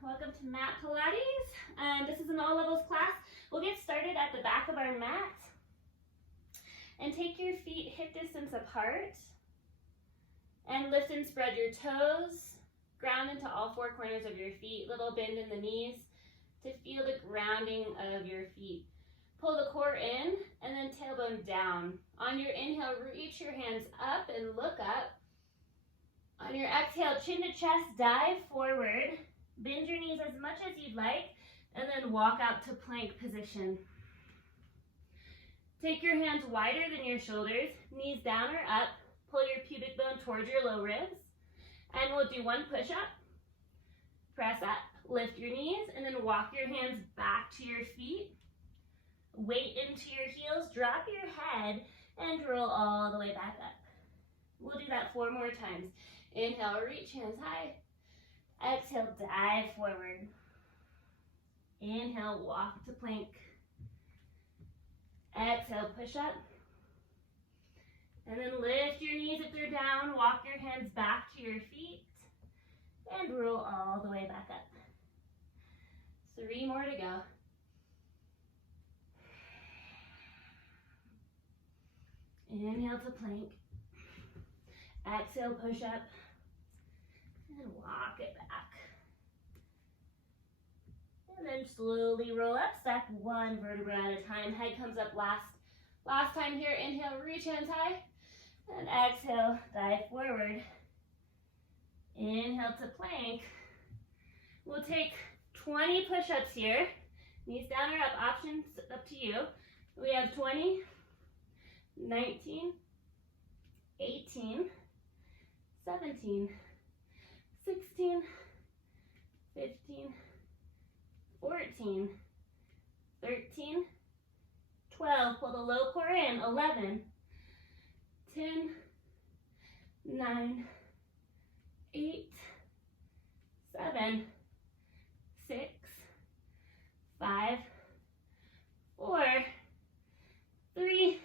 Welcome to Mat Pilates. This is an all levels class. We'll get started at the back of our mat and take your feet hip distance apart and lift and spread your toes. Ground into all four corners of your feet, little bend in the knees to feel the grounding of your feet. Pull the core in and then tailbone down. On your inhale, reach your hands up and look up. On your exhale, chin to chest, dive forward. Bend your knees as much as you'd like, and then walk out to plank position. Take your hands wider than your shoulders, knees down or up. Pull your pubic bone towards your low ribs. And we'll do one push-up. Press up, lift your knees, and then walk your hands back to your feet. Weight into your heels, drop your head, and roll all the way back up. We'll do that 4 more times. Inhale, reach hands high. Exhale, dive forward. Inhale, walk to plank. Exhale, push up. And then lift your knees if they're down. Walk your hands back to your feet. And roll all the way back up. 3 more to go. Inhale to plank. Exhale, push up. And walk it back. And then slowly roll up. Stack 1 vertebra at a time. Head comes up last time here. Inhale, reach hands high. And exhale, dive forward. Inhale to plank. We'll take 20 push-ups here. Knees down or up, options up to you. We have 20, 19, 18, 17, 16, 15, 14, 13, 12. Pull the low core in. 11, 10, 9, 8, 7, 6, 5, 4, 3,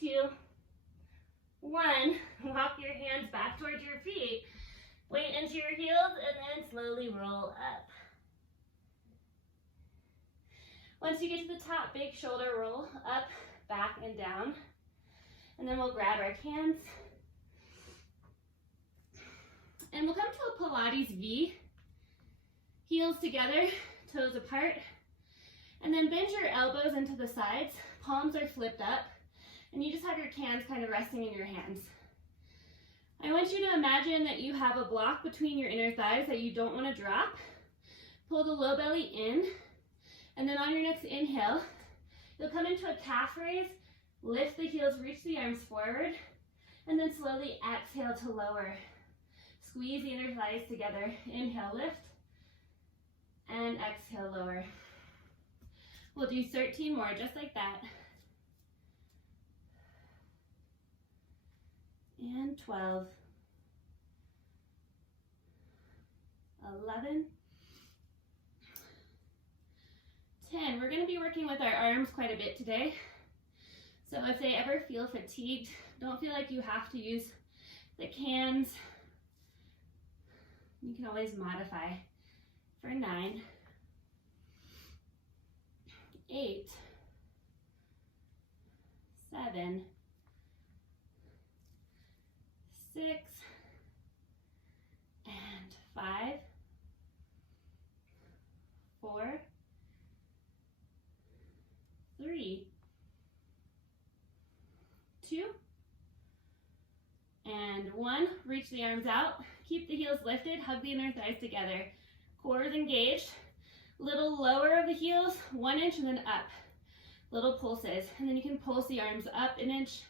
2, 1. Walk your hands back towards your feet. Weight into your heels and then slowly roll up. Once you get to the top, big shoulder roll up, back and down. And then we'll grab our hands. And we'll come to a Pilates V. Heels together, toes apart. And then bend your elbows into the sides. Palms are flipped up. And you just have your cans kind of resting in your hands. I want you to imagine that you have a block between your inner thighs that you don't want to drop. Pull the low belly in. And then on your next inhale, you'll come into a calf raise. Lift the heels, reach the arms forward. And then slowly exhale to lower. Squeeze the inner thighs together. Inhale, lift. And exhale, lower. We'll do 13 more, just like that. And 12. 11. 10. We're going to be working with our arms quite a bit today. So if they ever feel fatigued, don't feel like you have to use the cans. You can always modify. For 9, 8, 7, 6, and 5, 4, 3, 2, and 1. Reach the arms out. Keep the heels lifted. Hug the inner thighs together. Core is engaged. Little lower of the heels, 1 inch and then up. Little pulses. And then you can pulse the arms up 1 inch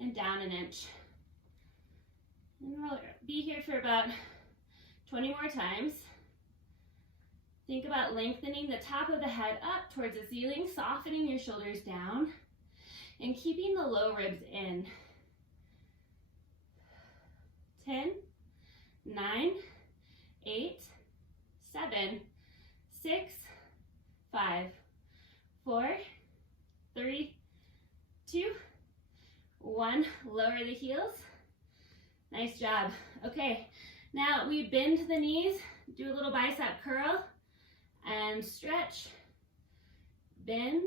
and down 1 inch. And we'll be here for about 20 more times. Think about lengthening the top of the head up towards the ceiling, softening your shoulders down, and keeping the low ribs in. 10, 9, 8, 7, 6, 5, 4, 3, 2, 1. Lower the heels. Nice job. Okay, Now we bend the knees, do a little bicep curl, and stretch, bend,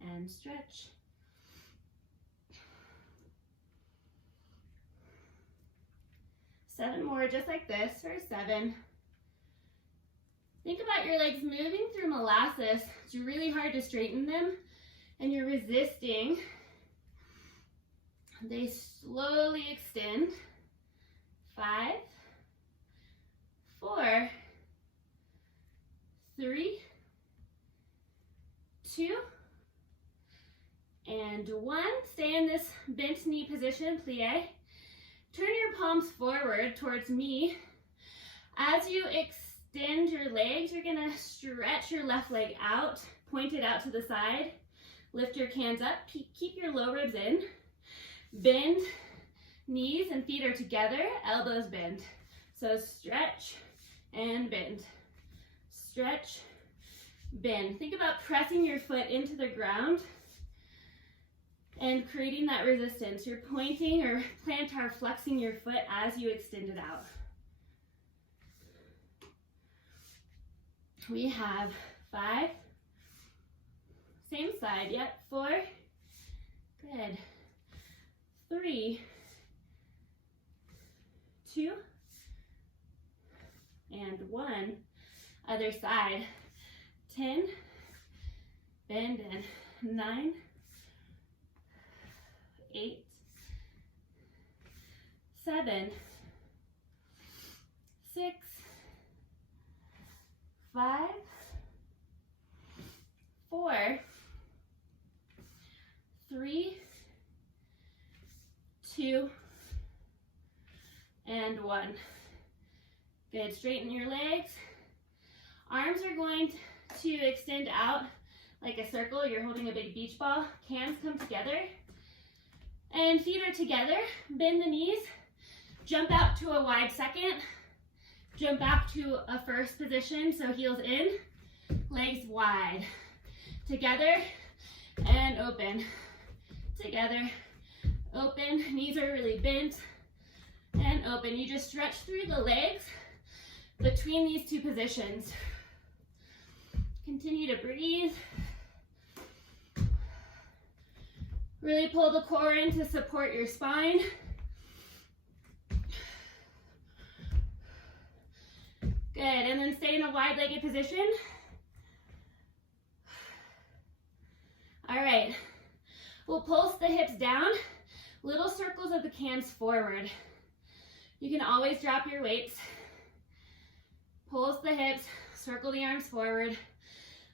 and stretch. Seven more just like this for 7. Think about your legs moving through molasses. It's really hard to straighten them, and you're resisting. They slowly extend. 5, 4, 3, 2, and 1. Stay in this bent knee position, plie. Turn your palms forward towards me. As you extend your legs, you're gonna stretch your left leg out, point it out to the side. Lift your hands up, keep your low ribs in. Bend, knees and feet are together, elbows bend. So stretch and bend. Stretch, bend. Think about pressing your foot into the ground and creating that resistance. You're pointing or plantar flexing your foot as you extend it out. We have 5. Same side, yep, 4. Good. 3, 2, and 1. Other side. 10, bend in. 9, 8, 7, 6, 5, 4, 3, 2, and 1. Good, straighten your legs. Arms are going to extend out like a circle. You're holding a big beach ball. Hands come together. And feet are together. Bend the knees. Jump out to a wide second. Jump back to a first position, so heels in, legs wide. Together and open. Together, open. Knees are really bent and open. You just stretch through the legs between these two positions. Continue to breathe. Really pull the core in to support your spine. Good, and then stay in a wide-legged position. All right, we'll pulse the hips down, little circles of the hands forward. You can always drop your weights. Pulse the hips, circle the arms forward.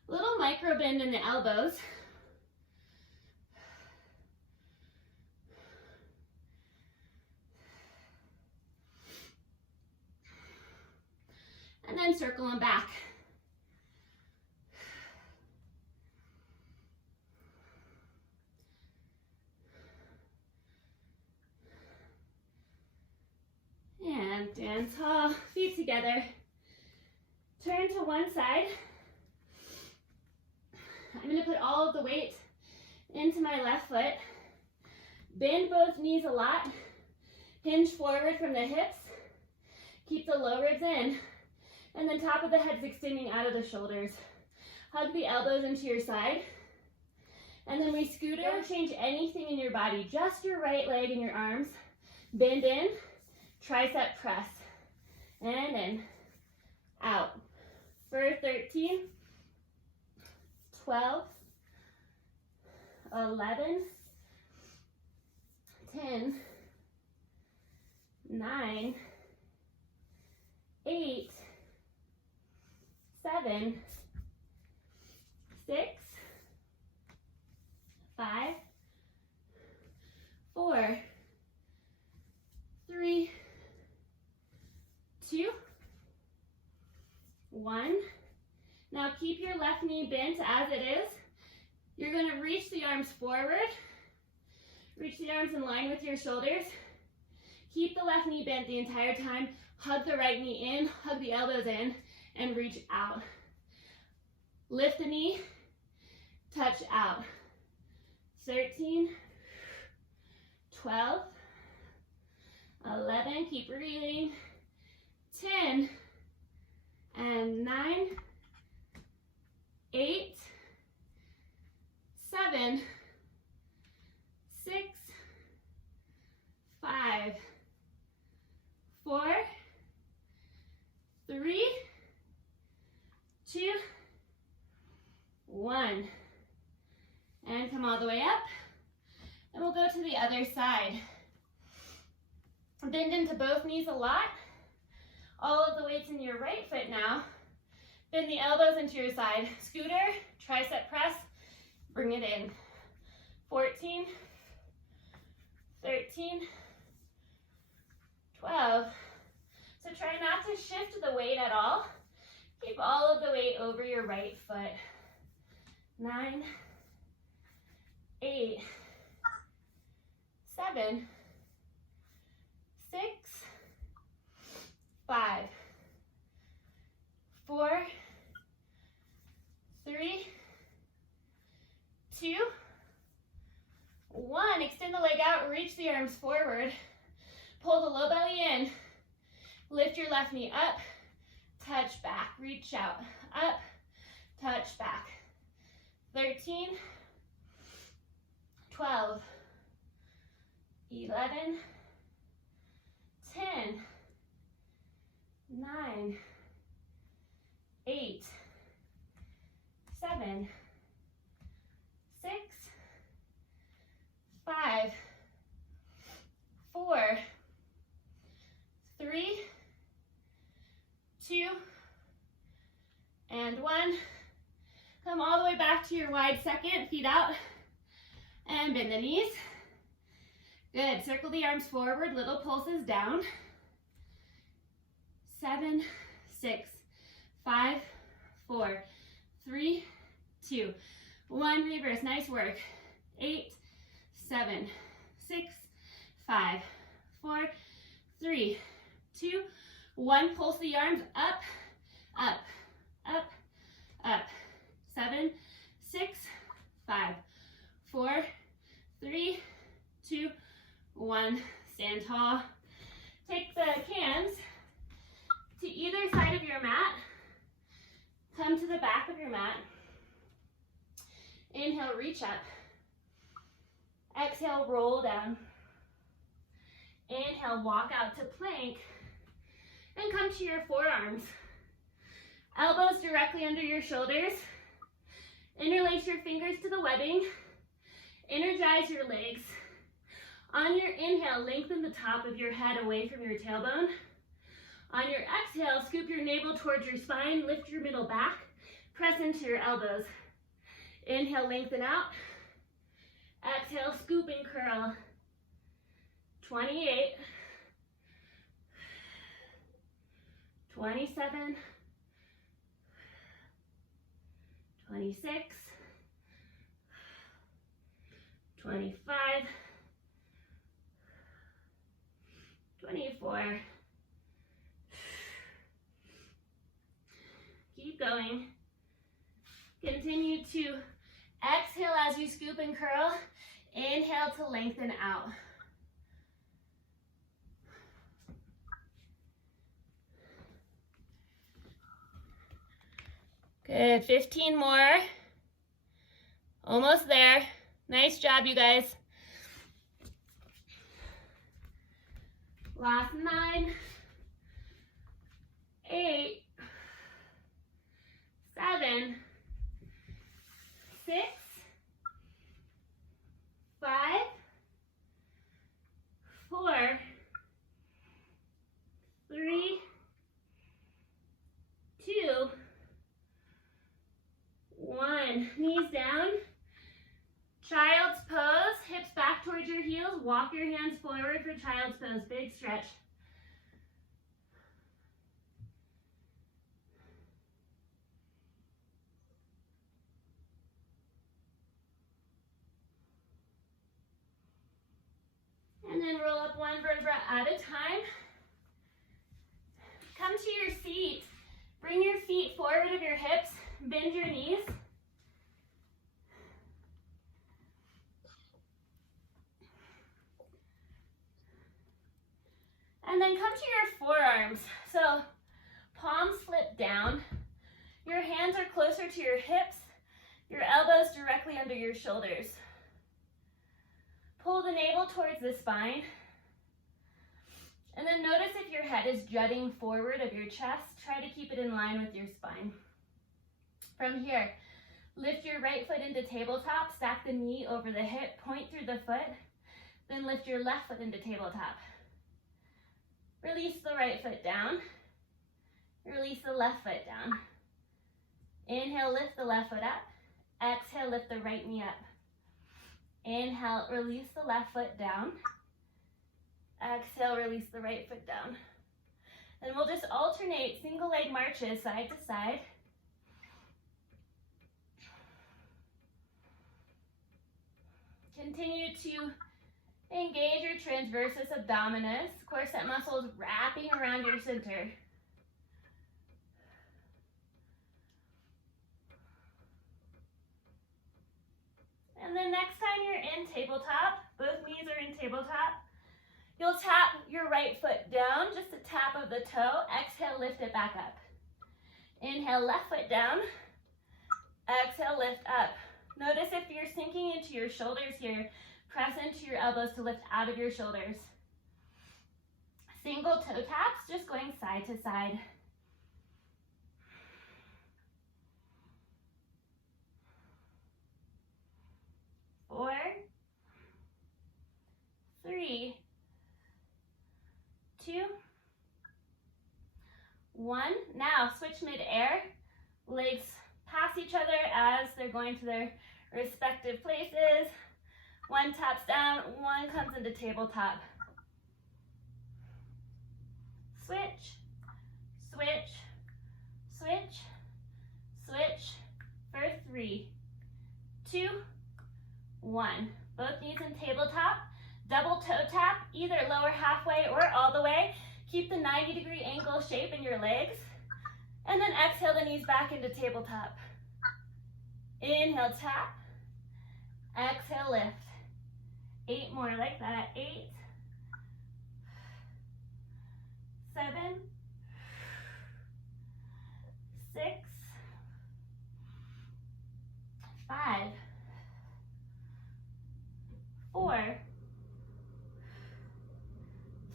Little micro bend in the elbows. And then circle them back. And stand tall, feet together. Turn to one side. I'm going to put all of the weight into my left foot. Bend both knees a lot. Hinge forward from the hips. Keep the low ribs in. And then top of the head's extending out of the shoulders. Hug the elbows into your side. And then we scoot over. Don't change anything in your body, just your right leg and your arms. Bend in, tricep press. And in, out. For 13, 12, 11, 10, 9, 8, 7, 6, 5, 4, 3, 2, 1. Now keep your left knee bent as it is. You're going to reach the arms forward. Reach the arms in line with your shoulders. Keep the left knee bent the entire time. Hug the right knee in, hug the elbows in, and reach out. Lift the knee, touch out. 13, 12, 11, keep breathing, 10, and 9, 8, 7, 6, 5, 4, 3, 2, 1. And come all the way up. And we'll go to the other side. Bend into both knees a lot. All of the weight's in your right foot now. Bend the elbows into your side. Scooter, tricep press, bring it in. 14, 13, 12. So try not to shift the weight at all. Keep all of the weight over your right foot. 9, 8, 7, 6, 5, 4, 3, 2, 1. Extend the leg out, reach the arms forward. Pull the low belly in. Lift your left knee up, touch back, reach out, up, touch back. 13, 12, 11, 10, 9, 8, 7, 6, 5, 4, 3, 2, and 1. Come all the way back to your wide second, feet out, and bend the knees. Good, circle the arms forward, little pulses down. 7, 6, 5, 4, 3, 2, 1, reverse, nice work. 8, 7, 6, 5, 4, 3, 2, 1, pulse the arms up, up, up, up. 7, 6, 5, 4, 3, 2, 1. Stand tall. Take the cans to either side of your mat. Come to the back of your mat. Inhale, reach up. Exhale, roll down. Inhale, walk out to plank. And come to your forearms. Elbows directly under your shoulders. Interlace your fingers to the webbing. Energize your legs. On your inhale, lengthen the top of your head away from your tailbone. On your exhale, scoop your navel towards your spine, lift your middle back, press into your elbows. Inhale, lengthen out. Exhale, scoop and curl. 28, 27, 26, 25, 24. Keep going. Continue to exhale as you scoop and curl. Inhale to lengthen out. Good, 15 more. Almost there. Nice job, you guys. Last 9, 8, 7, 6, 5, 4, 3, 2, 1. Knees down. Child's pose. Hips back towards your heels. Walk your hands forward for child's pose. Big stretch. And then roll up one vertebra at a time. Come to your seat. Bring your feet forward of your hips. Bend your knees. And then come to your forearms. So palms flip down. Your hands are closer to your hips. Your elbows directly under your shoulders. Pull the navel towards the spine. And then notice if your head is jutting forward of your chest. Try to keep it in line with your spine. From here, lift your right foot into tabletop. Stack the knee over the hip. Point through the foot. Then lift your left foot into tabletop. Release the right foot down. Release the left foot down. Inhale, lift the left foot up. Exhale, lift the right knee up. Inhale, release the left foot down. Exhale, release the right foot down. And we'll just alternate single leg marches side to side. Continue to engage your transversus abdominis, corset muscles wrapping around your center. And then next time you're in tabletop, both knees are in tabletop, you'll tap your right foot down, just a tap of the toe. Exhale, lift it back up. Inhale, left foot down. Exhale, lift up. Notice if you're sinking into your shoulders here, press into your elbows to lift out of your shoulders. Single toe taps, just going side to side. Four, three, two, one. Now switch mid-air. Legs pass each other as they're going to their respective places. One taps down, one comes into tabletop. Switch, switch, switch, switch for 3, 2, 1. Both knees in tabletop. Double toe tap, either lower halfway or all the way. Keep the 90-degree angle shape in your legs. And then exhale the knees back into tabletop. Inhale, tap. Exhale, lift. 8 more like that. 8, 7, 6, 5, 4,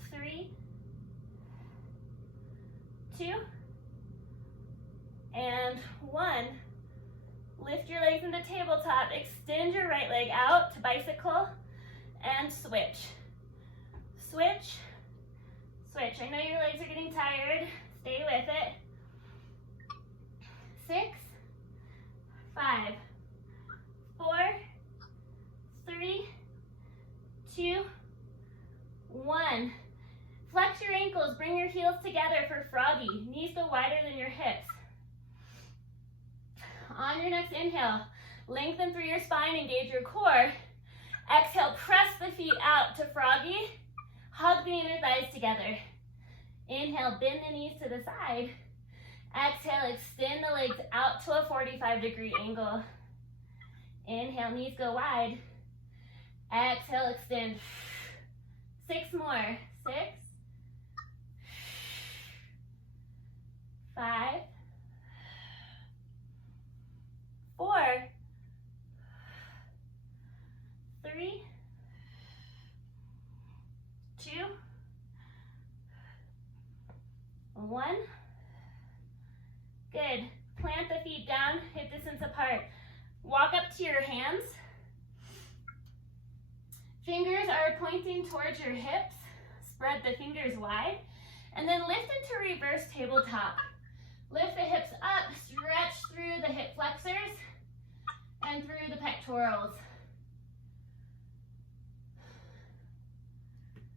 3, 2, and 1. Lift your legs into tabletop. Extend your right leg out to bicycle and switch. Switch, switch. I know your legs are getting tired. Stay with it. 6, 5, 4, 3, 2, 1. Flex your ankles. Bring your heels together for froggy. Knees go wider than your hips. On your next inhale, lengthen through your spine, engage your core. Exhale, press the feet out to froggy. Hug the inner thighs together. Inhale, bend the knees to the side. Exhale, extend the legs out to a 45-degree angle. Inhale, knees go wide. Exhale, extend. 6 more. 6, 5, 4, 3, 2, 1. Good. Plant the feet down, hip distance apart. Walk up to your hands. Fingers are pointing towards your hips. Spread the fingers wide. And then lift into reverse tabletop. Lift the hips up, stretch through the hip flexors and through the pectorals.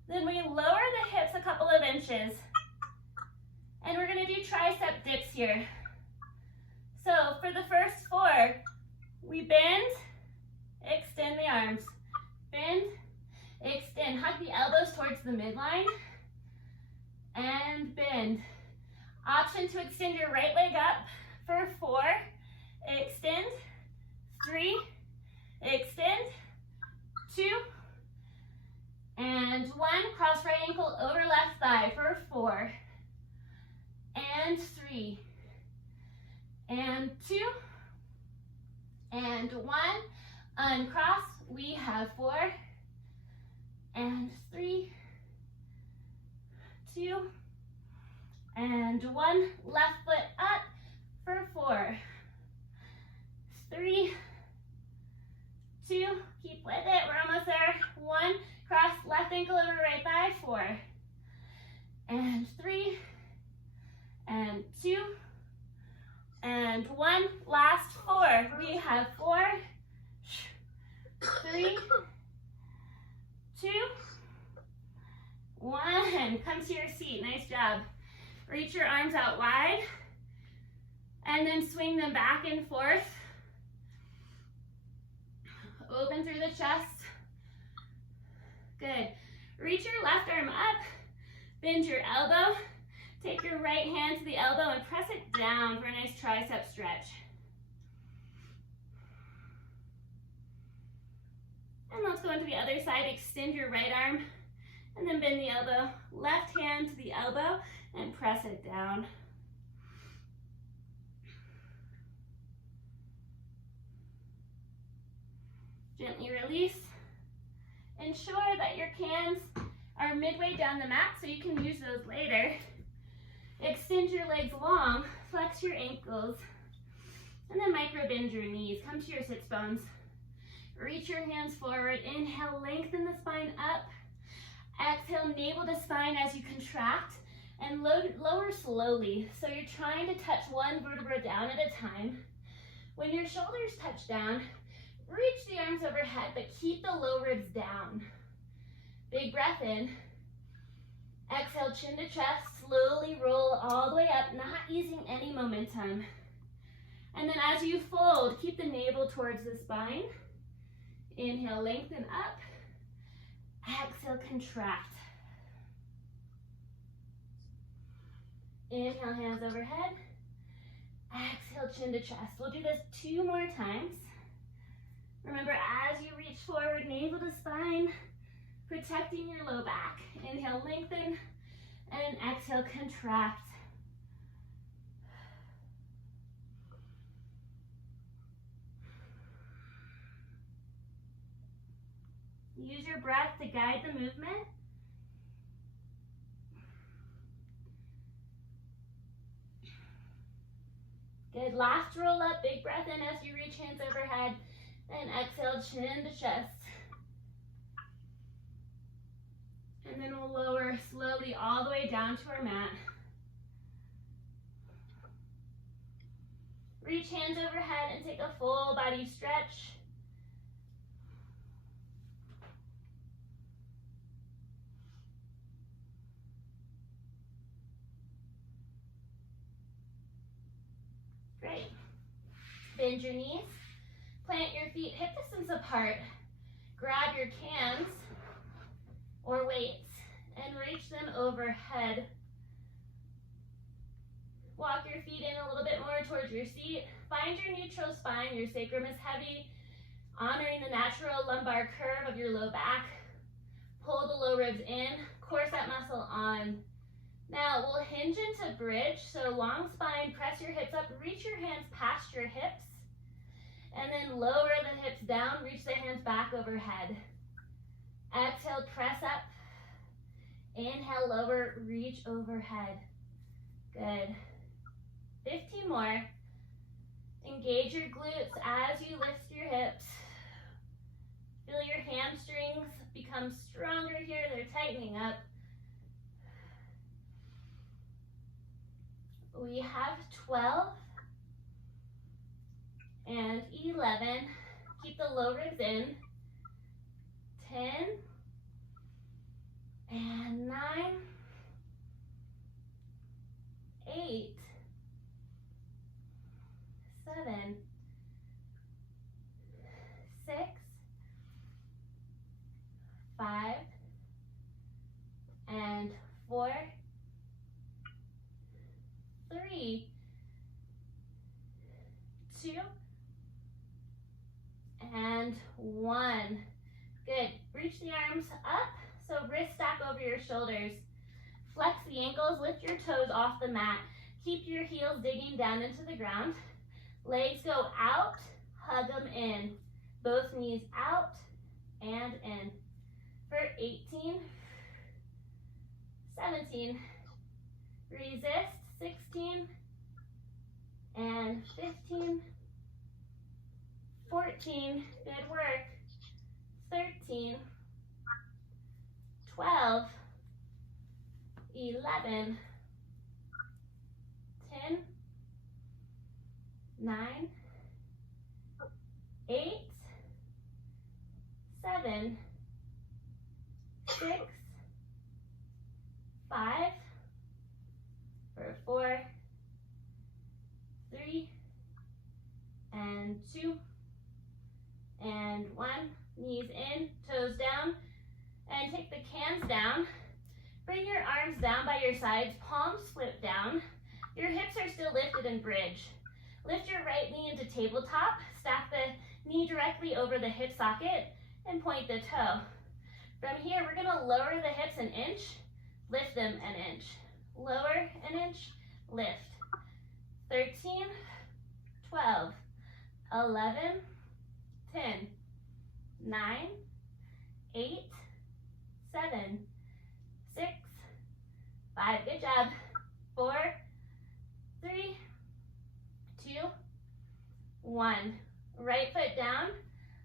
Then we lower the hips a couple of inches. And we're gonna do tricep dips here. So for the first 4, we bend, extend the arms. Bend, extend. Hug the elbows towards the midline. And bend. Option to extend your right leg up for 4. Extend. 3. Extend. 2. and 1. Cross right ankle over left thigh for 4, and 3, and 2, and 1. Uncross. We have 4, and 3, 2, and 1. Left foot up for 4, 3, 2, keep with it, we're almost there. 1, cross left ankle over right thigh, 4, and 3, and 2, and 1. Last 4. We have 4, 3, 2, 1. Come to your seat. Nice job. Reach your arms out wide and then swing them back and forth. Open through the chest. Good. Reach your left arm up. Bend your elbow. Take your right hand to the elbow and press it down for a nice tricep stretch. And let's go into the other side. Extend your right arm and then bend the elbow. Left hand to the elbow and press it down. Gently release. Ensure that your cans are midway down the mat so you can use those later. Extend your legs long, flex your ankles, and then micro bend your knees. Come to your sits bones. Reach your hands forward. Inhale, lengthen the spine up. Exhale, navel to spine as you contract, and lower slowly. So you're trying to touch one vertebra down at a time. When your shoulders touch down, reach the arms overhead, but keep the low ribs down. Big breath in. Exhale, chin to chest. Slowly roll all the way up, not using any momentum. And then as you fold, keep the navel towards the spine. Inhale, lengthen up. Exhale, contract. Inhale, hands overhead. Exhale, chin to chest. We'll do this 2 more times. Remember, as you reach forward, navel to spine, protecting your low back. Inhale, lengthen, and exhale, contract. Use your breath to guide the movement. Good, last roll up, big breath in as you reach hands overhead, and exhale, chin to chest. And then we'll lower slowly all the way down to our mat. Reach hands overhead and take a full body stretch. Great. Bend your knees. Plant your feet hip distance apart. Grab your cans or weights and reach them overhead. Walk your feet in a little bit more towards your seat. Find your neutral spine. Your sacrum is heavy, honoring the natural lumbar curve of your low back. Pull the low ribs in, corset muscle on. Now we'll hinge into bridge, so long spine, press your hips up, reach your hands past your hips, and then lower the hips down, reach the hands back overhead. Exhale, press up. Inhale, lower, reach overhead. Good. 15 more. Engage your glutes as you lift your hips. Feel your hamstrings become stronger here. They're tightening up. We have 12 and 11. Keep the low ribs in. 10 and 9, 8, 7, 6, 5, and 4, 3, 2, and 1. Good. Reach the arms up. So wrist stack over your shoulders. Flex the ankles, lift your toes off the mat. Keep your heels digging down into the ground. Legs go out, hug them in. Both knees out and in. For 18, 17, resist, 16, and 15, 14, good work, 13, 12, 11, 10, 9, 8, 7, 6, 5, for 4, 3, and 2, and 1. Knees in, toes down, and take the cans down. Bring your arms down by your sides, palms flip down. Your hips are still lifted in bridge. Lift your right knee into tabletop, stack the knee directly over the hip socket, and point the toe. From here, we're gonna lower the hips an inch, lift them an inch. Lower an inch, lift. 13, 12, 11, 10, 9, 8, 7, 6, 5, good job. 4, 3, 2, 1. Right foot down,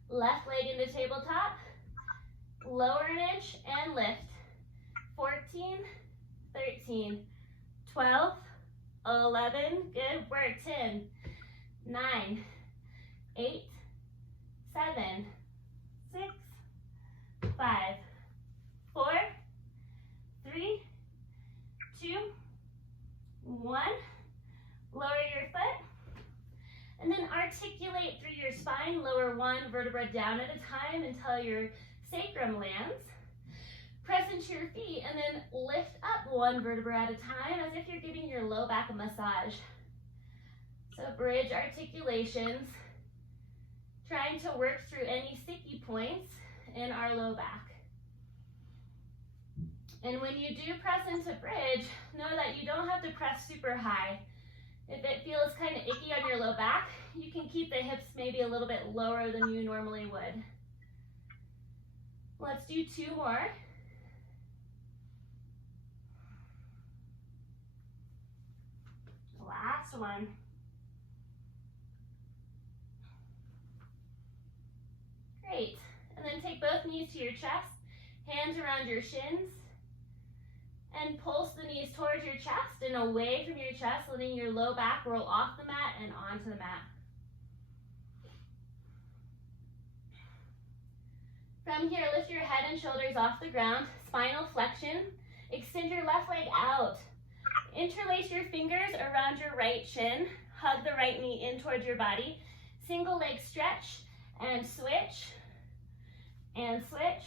left leg into tabletop, lower an inch and lift. 14, 13, 12, 11, good work. 10, 9, 8, 7, 6, 5, 4, 3, 2, 1. Lower your foot. And then articulate through your spine. Lower one vertebra down at a time until your sacrum lands. Press into your feet and then lift up one vertebra at a time as if you're giving your low back a massage. So bridge articulations, trying to work through any sticky points in our low back. And when you do press into bridge, know that you don't have to press super high. If it feels kind of icky on your low back, you can keep the hips maybe a little bit lower than you normally would. Let's do 2 more. Last one. Great. And then take both knees to your chest, hands around your shins, and pulse the knees towards your chest and away from your chest, letting your low back roll off the mat and onto the mat. From here, lift your head and shoulders off the ground, spinal flexion. Extend your left leg out. Interlace your fingers around your right shin. Hug the right knee in towards your body. Single leg stretch and switch. And switch.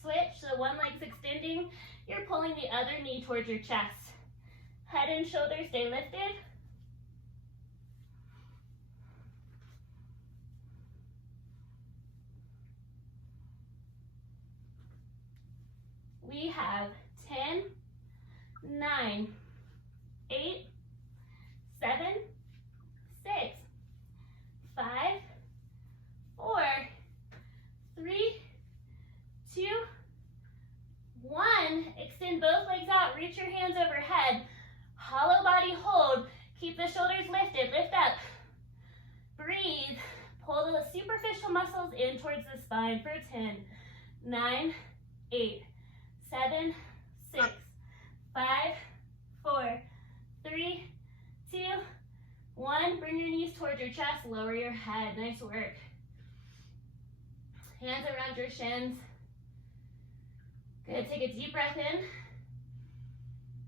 Switch, so one leg's extending. You're pulling the other knee towards your chest. Head and shoulders stay lifted. We have 10, 9, 8, 7, 6, 5, 4, 3, 2, 1. Extend both legs out. Reach your hands overhead. Hollow body hold. Keep the shoulders lifted. Lift up. Breathe. Pull the superficial muscles in towards the spine for 10, 9, 8, 7, 6, 5, 4, 3, 2, 1. Bring your knees towards your chest. Lower your head. Nice work. Hands around your shins. Good. Take a deep breath in.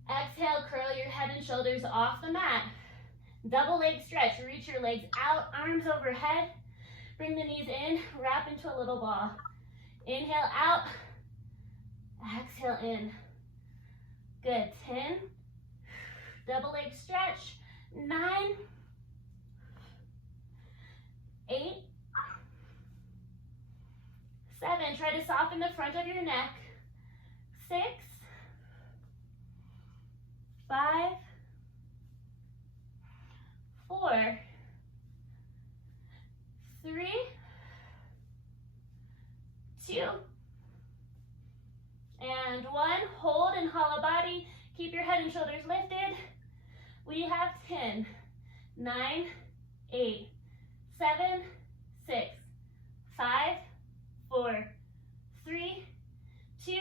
Exhale, curl your head and shoulders off the mat. Double leg stretch. Reach your legs out, arms overhead. Bring the knees in, wrap into a little ball. Inhale out. Exhale in. Good. 10. Double leg stretch. 9. 8. 7, try to soften the front of your neck. 6, 5, 4, 3, 2, and 1. Hold in hollow body. Keep your head and shoulders lifted. We have 10, 9, 8, 7, 6, 5, 4, 3, 2,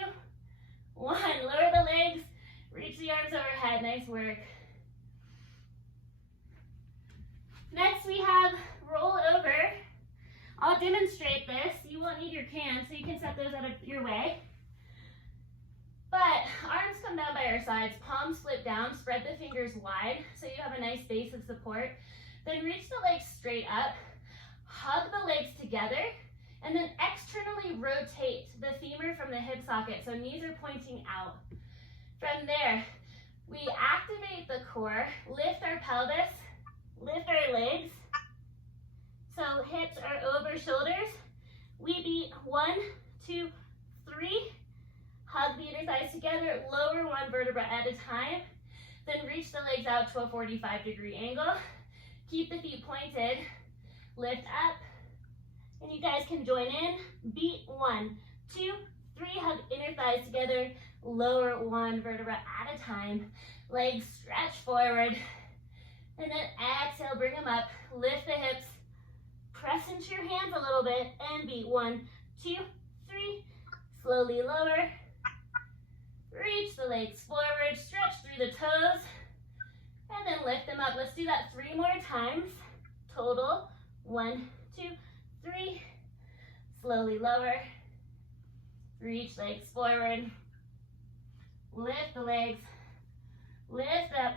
1. Lower the legs, reach the arms overhead. Nice work. Next we have roll over. I'll demonstrate this. You won't need your cans, so you can set those out of your way. But arms come down by our sides, palms flip down, spread the fingers wide so you have a nice base of support. Then reach the legs straight up, hug the legs together, and then externally rotate the femur from the hip socket so knees are pointing out. From there, we activate the core, lift our pelvis, lift our legs. So hips are over shoulders. We beat 1, 2, 3. Hug the inner thighs together, lower one vertebra at a time. Then reach the legs out to a 45-degree angle. Keep the feet pointed, lift up, and you guys can join in. Beat 1, 2, 3, hug inner thighs together, lower one vertebra at a time. Legs stretch forward, and then exhale, bring them up, lift the hips, press into your hands a little bit, and beat 1, 2, 3, slowly lower. Reach the legs forward, stretch through the toes, and then lift them up. Let's do that 3 more times. Total, 1, 2, 3. Slowly lower. Reach legs forward. Lift the legs. Lift up.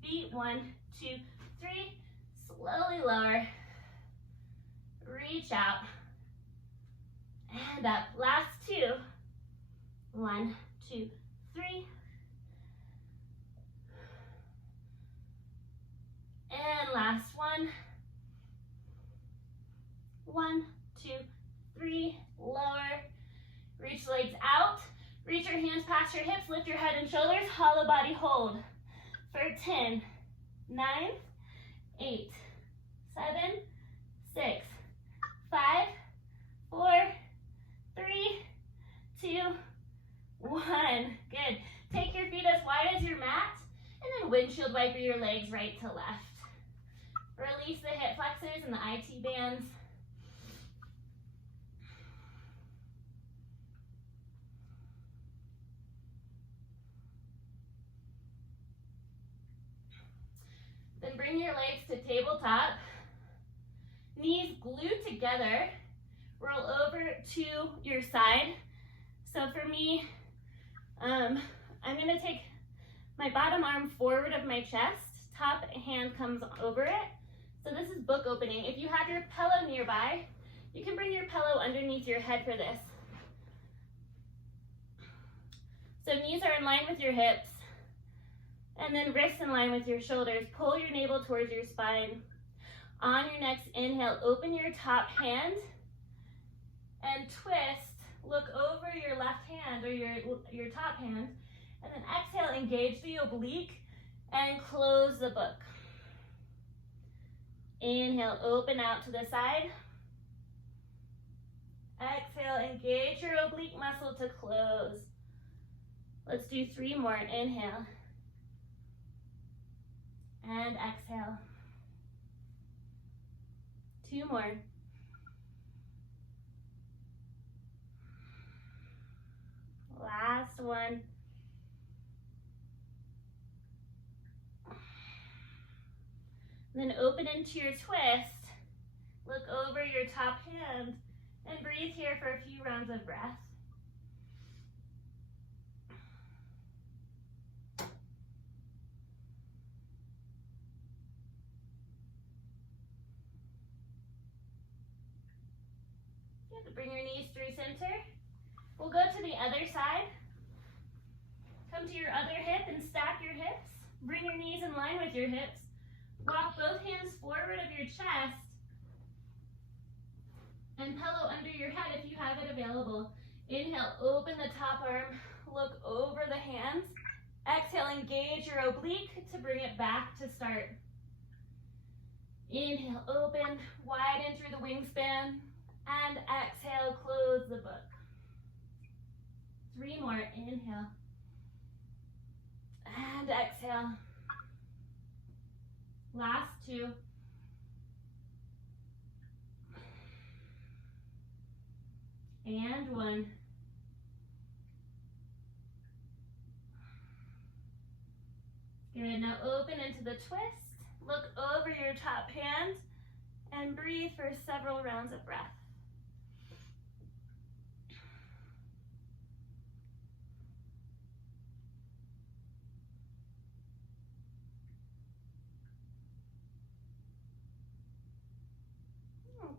Beat 1, 2, 3. Slowly lower. Reach out. And up. Last 2. 1, 2, 3. And last one. 1, 2, 3. Lower. Reach legs out. Reach your hands past your hips. Lift your head and shoulders. Hollow body hold. For 10, 9, 8, 7, 6, 5, 4, 3, 2, 1. Good. Take your feet as wide as your mat, and then windshield wiper your legs right to left. Release the hip flexors and the IT bands. Then bring your legs to tabletop. Knees glued together. Roll over to your side. So for me, I'm going to take my bottom arm forward of my chest. Top hand comes over it. So this is book opening. If you have your pillow nearby, you can bring your pillow underneath your head for this. So knees are in line with your hips. And then wrists in line with your shoulders. Pull your navel towards your spine. On your next inhale, open your top hand and twist. Look over your left hand or your top hand. And then exhale, engage the oblique and close the book. Inhale, open out to the side. Exhale, engage your oblique muscle to close. Let's do 3 more. Inhale. And exhale. 2 more. Last one. Then open into your twist. Look over your top hand and breathe here for a few rounds of breath. Good. Bring your knees through center. We'll go to the other side. Come to your other hip and stack your hips. Bring your knees in line with your hips. Walk both hands forward of your chest And pillow under your head if you have it available. Inhale, open the top arm, look over the hands. Exhale, engage your oblique to bring it back to start. Inhale, open, widen through the wingspan. And exhale, close the book. 3 more, inhale. And exhale. Last 2. And 1. Good, now open into the twist. Look over your top hand and breathe for several rounds of breath.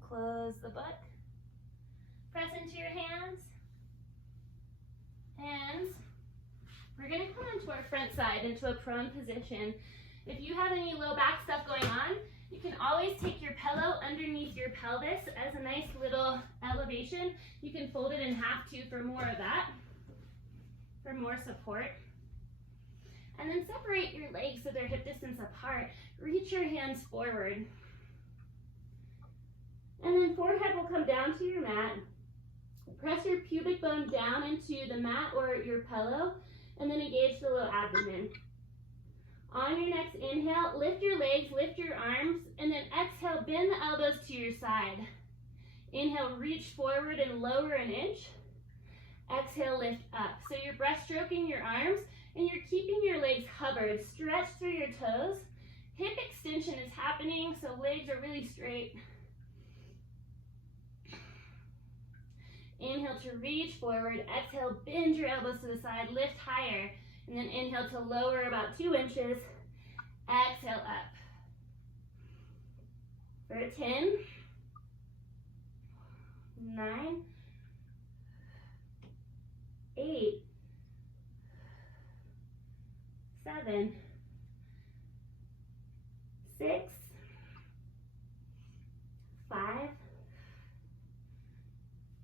Close the book. Press into your hands. And we're going to come onto our front side into a prone position. If you have any low back stuff going on, you can always take your pillow underneath your pelvis as a nice little elevation. You can fold it in half too for more of that, for more support. And then separate your legs so they're hip distance apart. Reach your hands forward. And then forehead will come down to your mat. Press your pubic bone down into the mat or your pillow, and then engage the low abdomen. On your next inhale, lift your legs, lift your arms, and then exhale, bend the elbows to your side. Inhale, reach forward and lower an inch. Exhale, lift up. So you're breaststroking your arms, and you're keeping your legs hovered. Stretch through your toes. Hip extension is happening, so legs are really straight. Inhale to reach forward. Exhale, bend your elbows to the side, lift higher. And then inhale to lower about 2 inches. Exhale up. For 10, 9, 8, 7, 6, 5,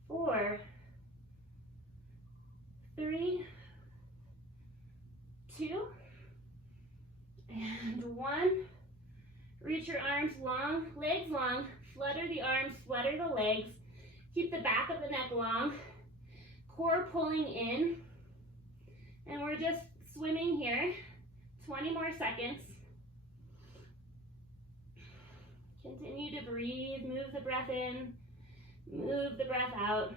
4, 3, 2, and 1. Reach your arms long, legs long, flutter the arms, flutter the legs. Keep the back of the neck long, core pulling in. And we're just swimming here. 20 more seconds. Continue to breathe, move the breath in, move the breath out.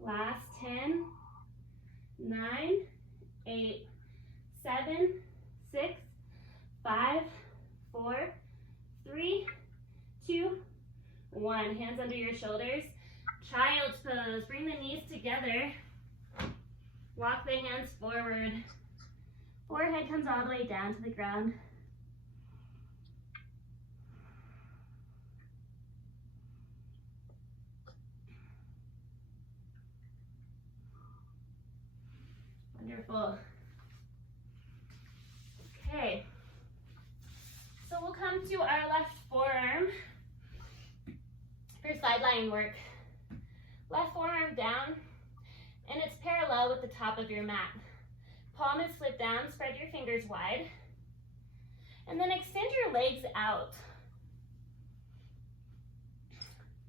Last 10, 9, 8, 7, 6, 5, 4, 3, 2, 1. Hands under your shoulders. Child's pose. Bring the knees together. Walk the hands forward. Forehead comes all the way down to the ground. Wonderful. Okay. So we'll come to our left forearm for sideline work. Left forearm down, and it's parallel with the top of your mat. Palm is flipped down, spread your fingers wide, and then extend your legs out.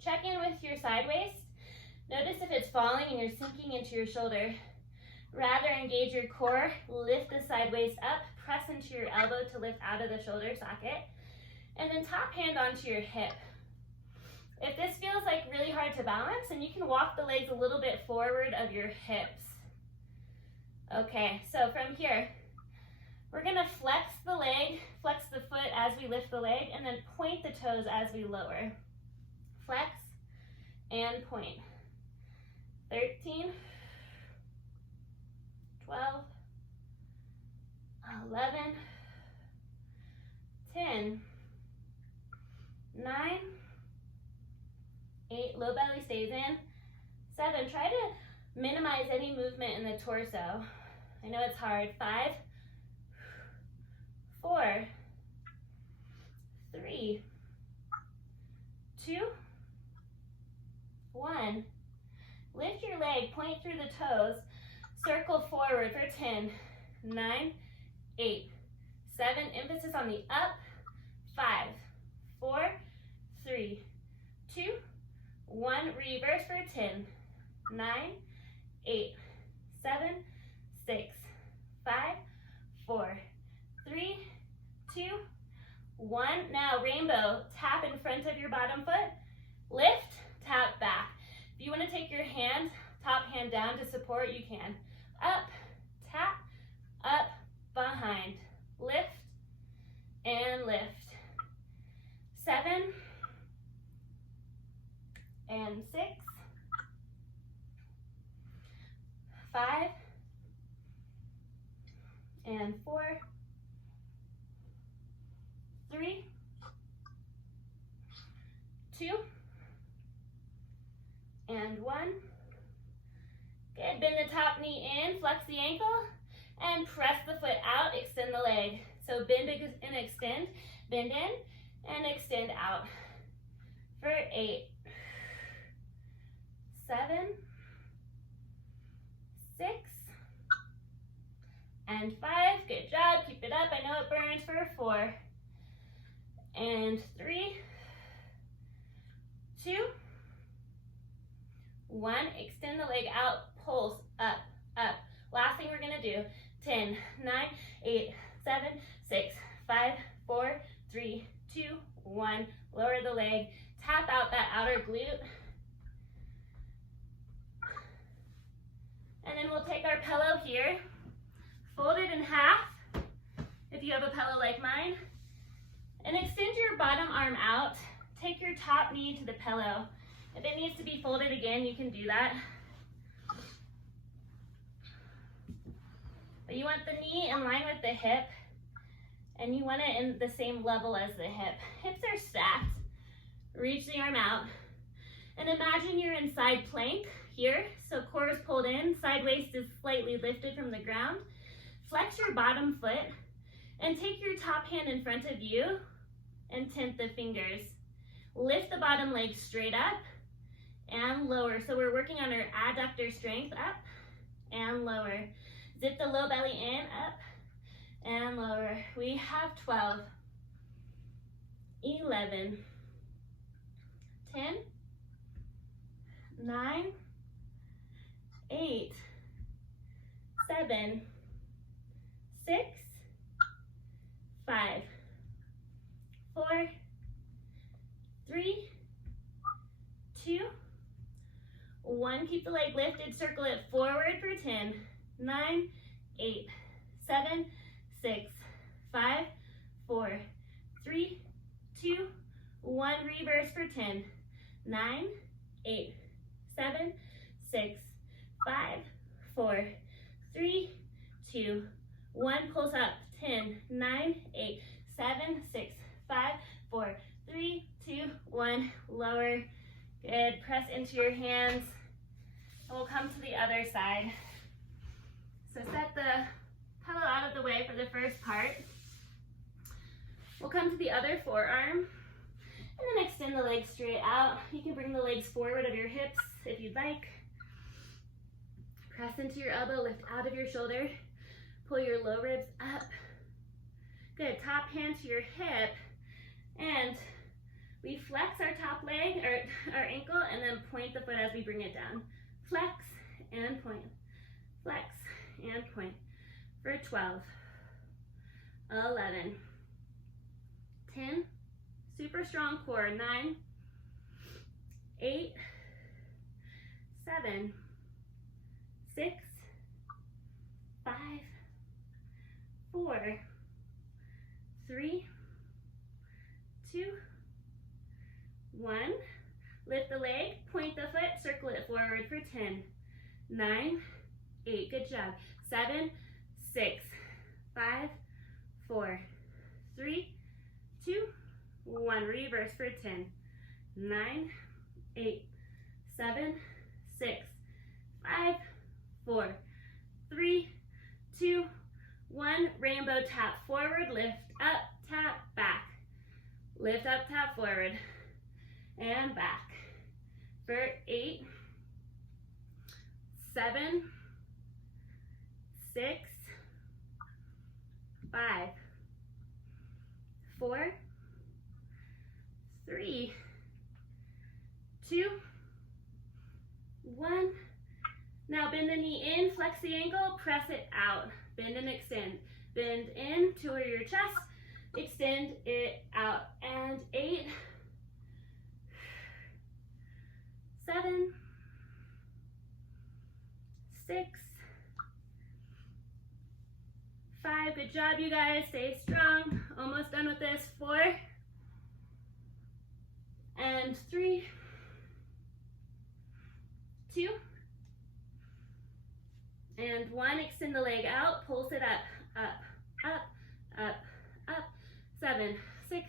Check in with your side waist. Notice if it's falling and you're sinking into your shoulder. Rather, engage your core, lift the side waist up, press into your elbow to lift out of the shoulder socket, and then top hand onto your hip. If this feels like really hard to balance, then you can walk the legs a little bit forward of your hips. Okay, so from here, we're gonna flex the leg, flex the foot as we lift the leg, and then point the toes as we lower. Flex and point. 13, 12, 11, 10, 9, 8, low belly stays in. 7, try to minimize any movement in the torso. I know it's hard. 5, 4, 3, 2, 1. Lift your leg, point through the toes, circle forward for 10, 9, 8, 7, emphasis on the up, 5, 4, 3, 2, 1, reverse for 10, 9, 8, 7, 6, 5, 4, 3, 2, 1. Now rainbow, tap in front of your bottom foot, lift, tap back. If you want to take your hand, top hand down to support, you can. Up, tap, up, behind, lift, and lift. 7, and 6, 5, and 4, 3, 2, and 1. Good, bend the top knee in, flex the ankle, and press the foot out, extend the leg. So bend and extend, bend in, and extend out. For 8, 7, 6, and 5. Good job, keep it up. I know it burns. For 4, and 3, 2, 1. Extend the leg out, pulse, up, up. Last thing we're gonna do, 10, 9, 8, 7, 6, 5, 4, 3, 2, 1. Lower the leg, tap out that outer glute. And then we'll take our pillow here, fold it in half, if you have a pillow like mine, and extend your bottom arm out. Take your top knee to the pillow. If it needs to be folded again, you can do that. But you want the knee in line with the hip, and you want it in the same level as the hip. Hips are stacked. Reach the arm out. And imagine you're in side plank here. So core is pulled in, side waist is slightly lifted from the ground. Flex your bottom foot and take your top hand in front of you and tent the fingers. Lift the bottom leg straight up and lower. So we're working on our adductor strength, up and lower. Zip the low belly in, up and lower. We have 12, 11, 10, 9, 8, 7, 6, 5, 4, 3, 2, 1. Keep the leg lifted, circle it forward for 10, 9, 8, 7, 6, 5, 4, 3, 2, 1. Reverse for 10, 9, 8, 7, 6, 5, 4, 3, 2, 1. Pulse up, 10, 9, 8, 7, 6, 5, 4, 3, 2, 1. Lower. Good. Press into your hands. And we'll come to the other side. So set the pillow out of the way for the first part. We'll come to the other forearm and then extend the legs straight out. You can bring the legs forward of your hips if you'd like. Press into your elbow, lift out of your shoulder. Pull your low ribs up. Good, top hand to your hip. And we flex our top leg, or our ankle, and then point the foot as we bring it down. Flex and point. Flex and point. For 12, 11, 10, super strong core, 9, 8, 7, 6, 5, 4, 3, 2, 1. Lift the leg, point the foot, circle it forward for 10, 9, 8, good job, 7, 6, 5, 4, 3, 2, 1. Reverse for 10, 9, 8, 7, 6, 5, 4, 3, 2, 1. Rainbow tap forward, lift up, tap back. Lift up, tap forward, and back. For 8, 7, 6, 5, 4, 3, 2, 1. Now bend the knee in, flex the ankle, press it out. Bend and extend. Bend in to your chest, extend it out. And 8, 7, 6, 5. Good job, you guys. Stay strong. Almost done with this. 4, and 3, 2, and 1. Extend the leg out, pulse it up, up, up, up, up. 7, 6,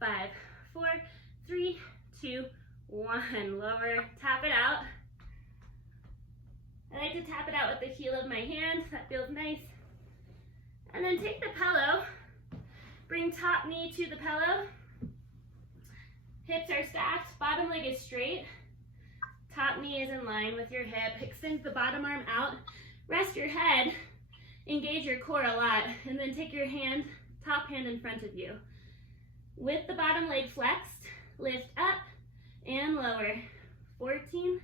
5, 4, 3, 2, 1. Lower, tap it out. I like to tap it out with the heel of my hand. That feels nice. And then take the pillow, bring top knee to the pillow. Hips are stacked, bottom leg is straight. Top knee is in line with your hip. Extend the bottom arm out. Rest your head, engage your core a lot, and then take your hand, top hand in front of you. With the bottom leg flexed, lift up and lower. 14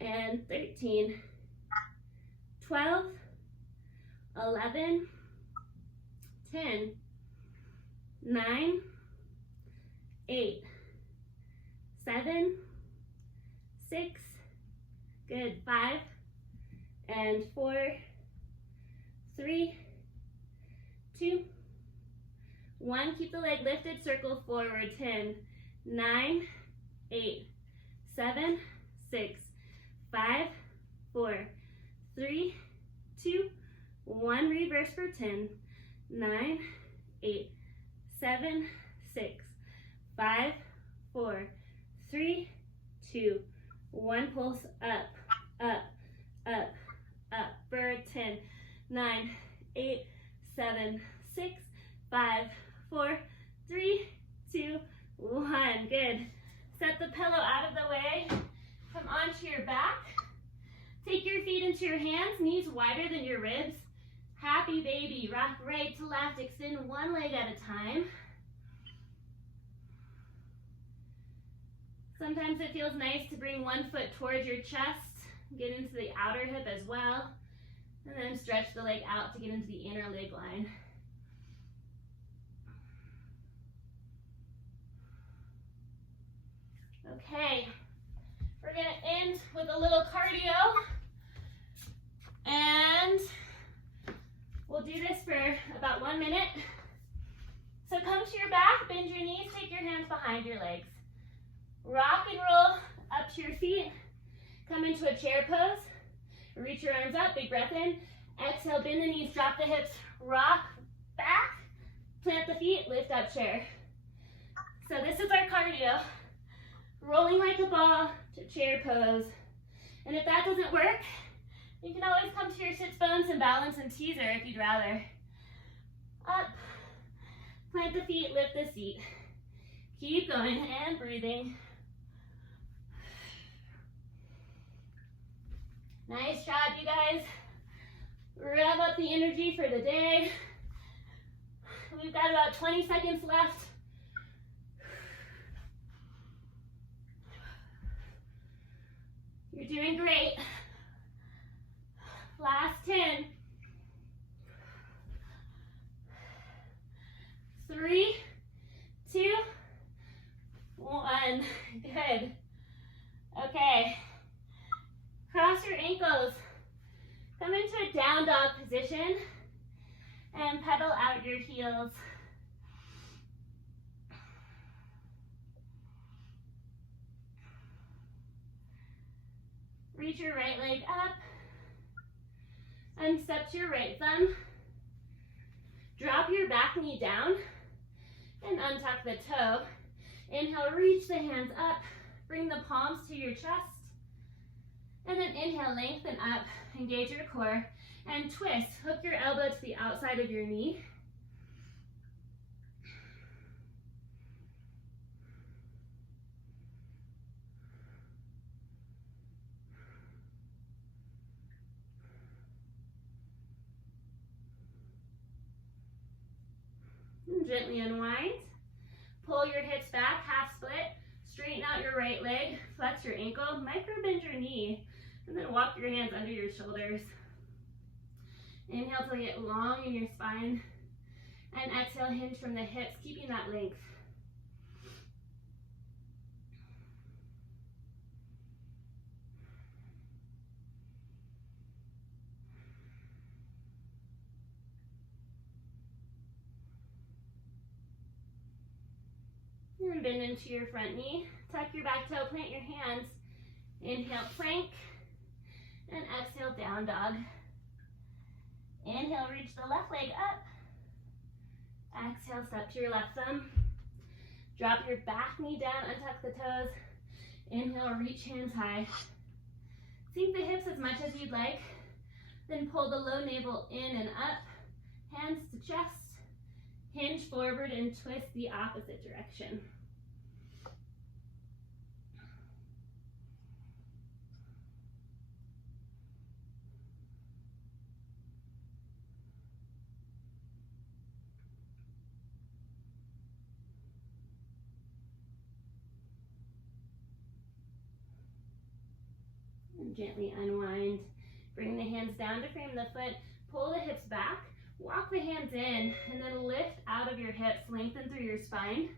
and 13, 12, 11, 10, 9, 8, 7, 6, good, 5, and 4, 3, 2, 1. Keep the leg lifted, circle forward. 10, 9, 8, 7, 6, 5, 4, 3, 2, 1. Reverse for 10, 9, 8, 7, 6, 5, 4, 3, 2, 1. Pulse up, up, up, up. For 10, 9, 8, 7, 6, 5, 4, 3, 2, 1. Good. Set the pillow out of the way. Come onto your back. Take your feet into your hands, knees wider than your ribs. Happy baby. Rock right to left. Extend one leg at a time. Sometimes it feels nice to bring one foot towards your chest, get into the outer hip as well, and then stretch the leg out to get into the inner leg line. Okay, we're gonna end with a little cardio, and we'll do this for about 1 minute. So come to your back, bend your knees, take your hands behind your legs. Rock and roll up to your feet. Come into a chair pose. Reach your arms up, big breath in. Exhale, bend the knees, drop the hips, rock back, plant the feet, lift up chair. So this is our cardio. Rolling like a ball to chair pose. And if that doesn't work, you can always come to your sits bones and balance and teaser if you'd rather. Up, plant the feet, lift the seat. Keep going and breathing. Nice job, you guys. Rev up the energy for the day. We've got about 20 seconds left. You're doing great. Last 10. 3, 2, 1. Good. Okay. Cross your ankles. Come into a down dog position and pedal out your heels. Reach your right leg up and step to your right thumb. Drop your back knee down and untuck the toe. Inhale, reach the hands up. Bring the palms to your chest. And then inhale, lengthen up, engage your core, and twist. Hook your elbow to the outside of your knee. Gently unwind. Pull your hips back, half split. Straighten out your right leg, flex your ankle, micro bend your knee, and then walk your hands under your shoulders. Inhale till you get long in your spine, and exhale, hinge from the hips, keeping that length. And bend into your front knee. Tuck your back toe, plant your hands. Inhale, plank. And exhale, down dog. Inhale, reach the left leg up. Exhale, step to your left thumb. Drop your back knee down, untuck the toes. Inhale, reach hands high. Sink the hips as much as you'd like. Then pull the low navel in and up. Hands to chest. Hinge forward and twist the opposite direction. And gently unwind. Bring the hands down to frame the foot. Pull the hips back. Walk the hands in, and then lift out of your hips, lengthen through your spine,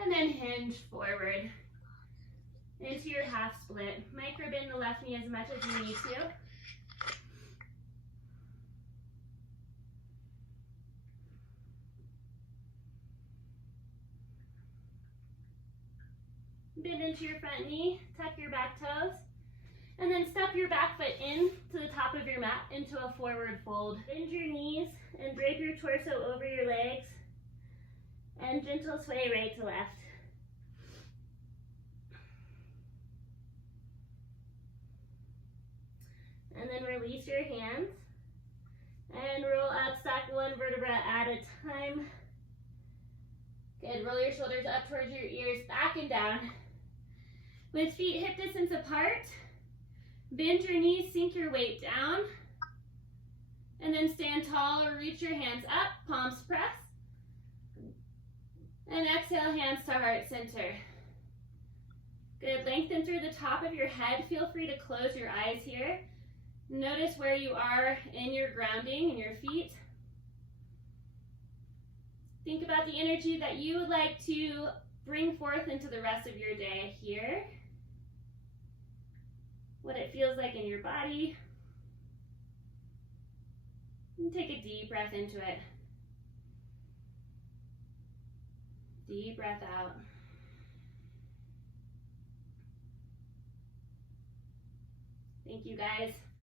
and then hinge forward into your half split. Micro bend the left knee as much as you need to. Bend into your front knee, tuck your back toes, and then step your back foot in to the top of your mat into a forward fold. Bend your knees and drape your torso over your legs, and gentle sway right to left. And then release your hands and roll up, stack one vertebra at a time. Good, roll your shoulders up towards your ears, back and down. With feet hip distance apart, bend your knees, sink your weight down, and then stand tall or reach your hands up, palms press. And exhale, hands to heart center. Good, lengthen through the top of your head. Feel free to close your eyes here. Notice where you are in your grounding in your feet. Think about the energy that you would like to bring forth into the rest of your day here. What it feels like in your body. And take a deep breath into it. Deep breath out. Thank you, guys.